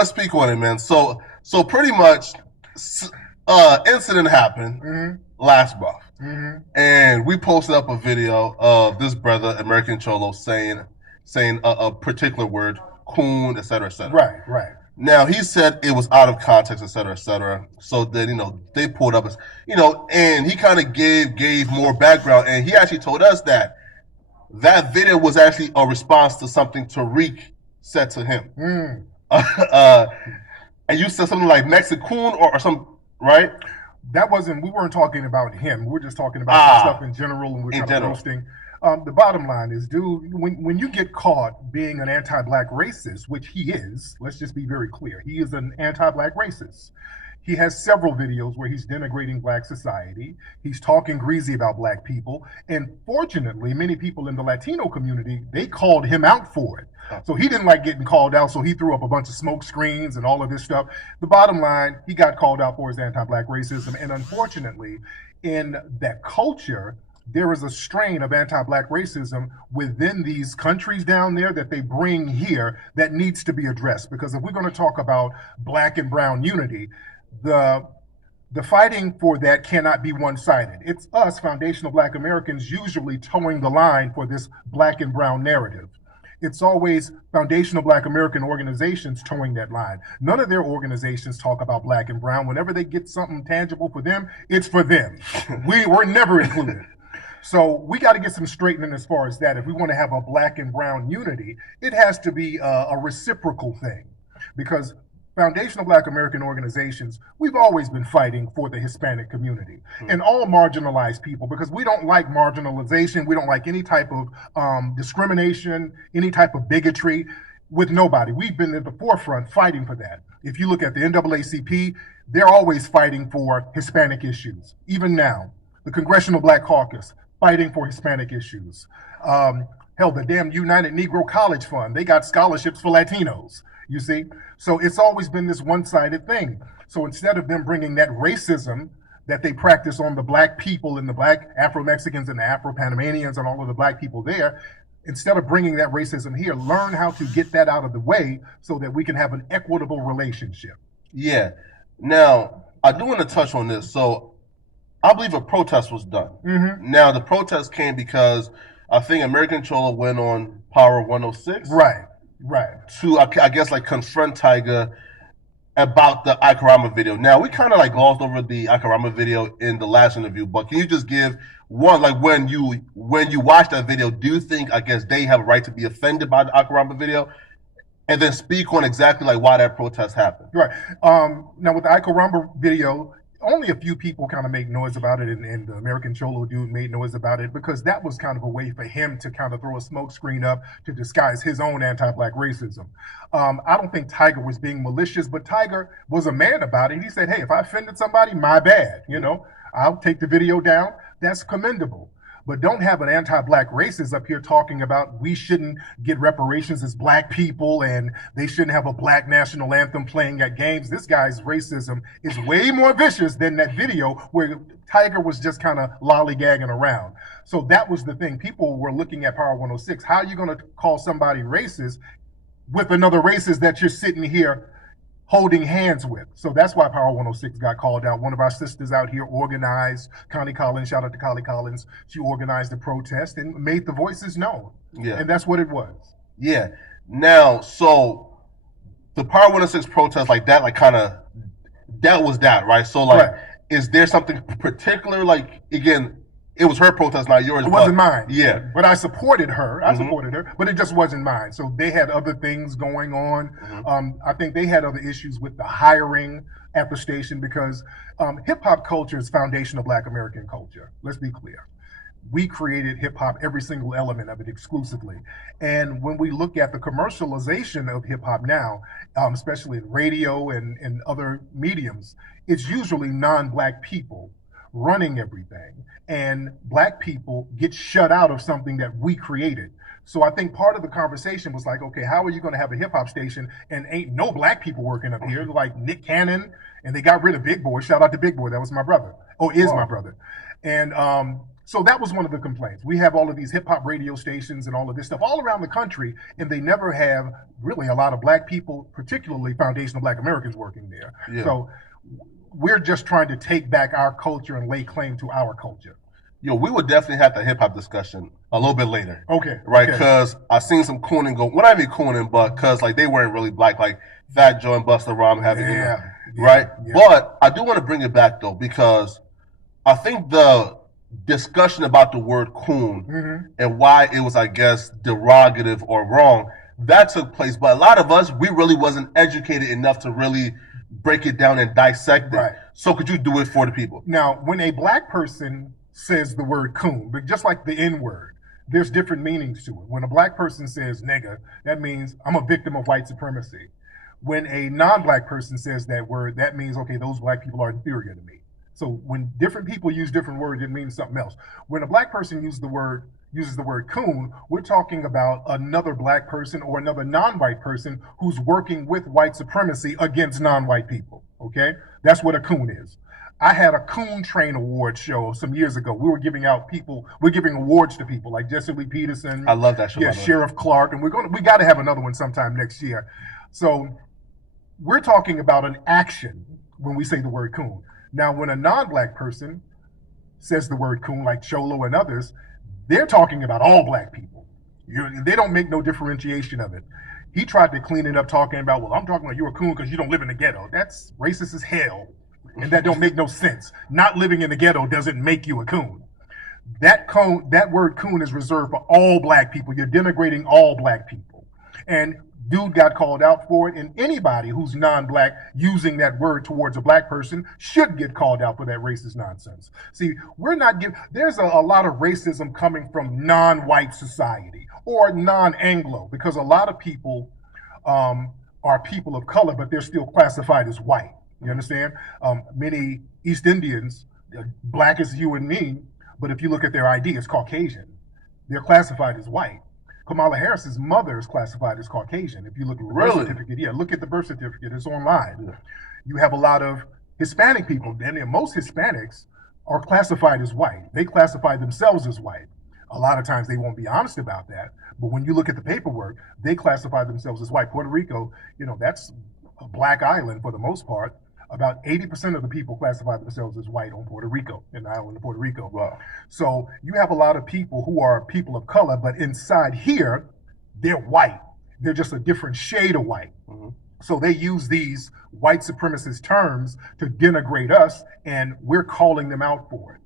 Let's speak on it, man. So pretty much, incident happened last month, and we posted up a video of this brother, American Cholo, saying a particular word, Coon, etc., etc. Right, right. Now he said it was out of context, etc., etc. So then they pulled up, and he kind of gave more background, and he actually told us that video was actually a response to something Tariq said to him. And you said something like Mexican or some, right? We weren't talking about him. We were just talking about stuff in general, and we're kind of roasting. The bottom line is, dude, when you get caught being an anti-black racist, which he is, let's just be very clear, he is an anti-black racist. He has several videos where he's denigrating black society. He's talking greasy about black people. And fortunately, many people in the Latino community, they called him out for it. So he didn't like getting called out, so he threw up a bunch of smoke screens and all of this stuff. The bottom line, he got called out for his anti-black racism. And unfortunately, in that culture, there is a strain of anti-black racism within these countries down there that they bring here that needs to be addressed. Because if we're going to talk about black and brown unity, the fighting for that cannot be one-sided. It's us, foundational black Americans, usually towing the line for this black and brown narrative. It's always foundational black American organizations towing that line. None of their organizations talk about black and brown. Whenever they get something tangible for them, it's for them. We're never included. So we got to get some straightening as far as that. If we want to have a black and brown unity, it has to be a reciprocal thing, because foundational black American organizations, we've always been fighting for the Hispanic community and all marginalized people, because we don't like marginalization. We don't like any type of discrimination, any type of bigotry with nobody. We've been at the forefront fighting for that. If you look at the NAACP, they're always fighting for Hispanic issues. Even now, the Congressional Black Caucus, fighting for Hispanic issues. Hell, the damn United Negro College Fund, they got scholarships for Latinos. You see? So it's always been this one-sided thing. So instead of them bringing that racism that they practice on the black people and the black Afro-Mexicans and the Afro-Panamanians and all of the black people there, instead of bringing that racism here, learn how to get that out of the way so that we can have an equitable relationship. Yeah. Now, I do want to touch on this. So I believe a protest was done. Now, the protest came because I think American Cholo went on Power 106. Right. To, I guess, like, confront Tiger about the Ikarama video. Now, we kind of like glossed over the Ikarama video in the last interview, but can you just give one, like, when you watch that video, do you think, I guess, they have a right to be offended by the Ikarama video? And then speak on exactly like why that protest happened. Right. Now, with the Ikarama video, only a few people kind of make noise about it, and the American Cholo dude made noise about it, because that was kind of a way for him to kind of throw a smoke screen up to disguise his own anti-black racism. I don't think Tiger was being malicious, but Tiger was a man about it. He said, hey, if I offended somebody, my bad. I'll take the video down. That's commendable. But don't have an anti-black racist up here talking about we shouldn't get reparations as black people and they shouldn't have a black national anthem playing at games. This guy's racism is way more vicious than that video where Tiger was just kind of lollygagging around. So that was the thing. People were looking at Power 106. How are you going to call somebody racist with another racist that you're sitting here holding hands with? So that's why Power 106 got called out. One of our sisters out here organized, Connie Collins, shout out to Connie Collins. She organized the protest and made the voices known. Yeah. And that's what it was. Yeah. Now, so the Power 106 protest, like that, like kind of, that was that, right? So like, is there something particular, like, again, it was her protest, not yours. It wasn't mine. Yeah. But I supported her. But it just wasn't mine. So they had other things going on. I think they had other issues with the hiring at the station, because hip hop culture is foundational black American culture. Let's be clear. We created hip hop, every single element of it exclusively. And when we look at the commercialization of hip hop now, especially in radio and other mediums, it's usually non-black people running everything, and black people get shut out of something that we created. So I think part of the conversation was like, okay, how are you going to have a hip hop station and ain't no black people working up here, like Nick Cannon, and they got rid of Big Boy. Shout out to Big Boy, that was my brother. Oh, is my brother. And So that was one of the complaints. We have all of these hip hop radio stations and all of this stuff all around the country, and they never have really a lot of black people, particularly foundational black Americans, working there. Yeah. So we're just trying to take back our culture and lay claim to our culture. Yo, we would definitely have the hip hop discussion a little bit later. Okay. Right? Because I seen some cooning go, well, not even cooning, but because like they weren't really black, like Fat Joe and Busta Rhymes having, right? Yeah. But I do want to bring it back though, because I think the discussion about the word coon and why it was, I guess, derogative or wrong, that took place. But a lot of us, we really wasn't educated enough to really break it down and dissect it. Right. So could you do it for the people? Now, when a black person says the word coon, but just like the N-word, there's different meanings to it. When a black person says nigga, that means I'm a victim of white supremacy. When a non-black person says that word, that means, okay, those black people are inferior to me. So when different people use different words, it means something else. When a black person uses the word coon, we're talking about another black person or another non-white person who's working with white supremacy against non-white people, okay? That's what a coon is. I had a Coon Train Award show some years ago. We're giving awards to people like Jesse Lee Peterson. I love that show. Yeah, Sheriff Clark, and we got to have another one sometime next year. So we're talking about an action when we say the word coon. Now, when a non-black person says the word coon, like Cholo and others, they're talking about all black people. They don't make no differentiation of it. He tried to clean it up talking about, well, I'm talking about you're a coon because you don't live in the ghetto. That's racist as hell. And that don't make no sense. Not living in the ghetto doesn't make you a coon. That word coon is reserved for all black people. You're denigrating all black people. And dude got called out for it, and anybody who's non-black using that word towards a black person should get called out for that racist nonsense. See, there's a lot of racism coming from non-white society or non-Anglo, because a lot of people are people of color, but they're still classified as white. You understand? Many East Indians, black as you and me, but if you look at their ID, it's Caucasian. They're classified as white. Kamala Harris's mother is classified as Caucasian. If you look at the birth certificate, look at the birth certificate. It's online. Yeah. You have a lot of Hispanic people, and most Hispanics are classified as white. They classify themselves as white. A lot of times they won't be honest about that, but when you look at the paperwork, they classify themselves as white. Puerto Rico, that's a black island for the most part. About 80% of the people classify themselves as white on Puerto Rico, in the island of Puerto Rico. Wow. So you have a lot of people who are people of color, but inside here, they're white. They're just a different shade of white. Mm-hmm. So they use these white supremacist terms to denigrate us, and we're calling them out for it.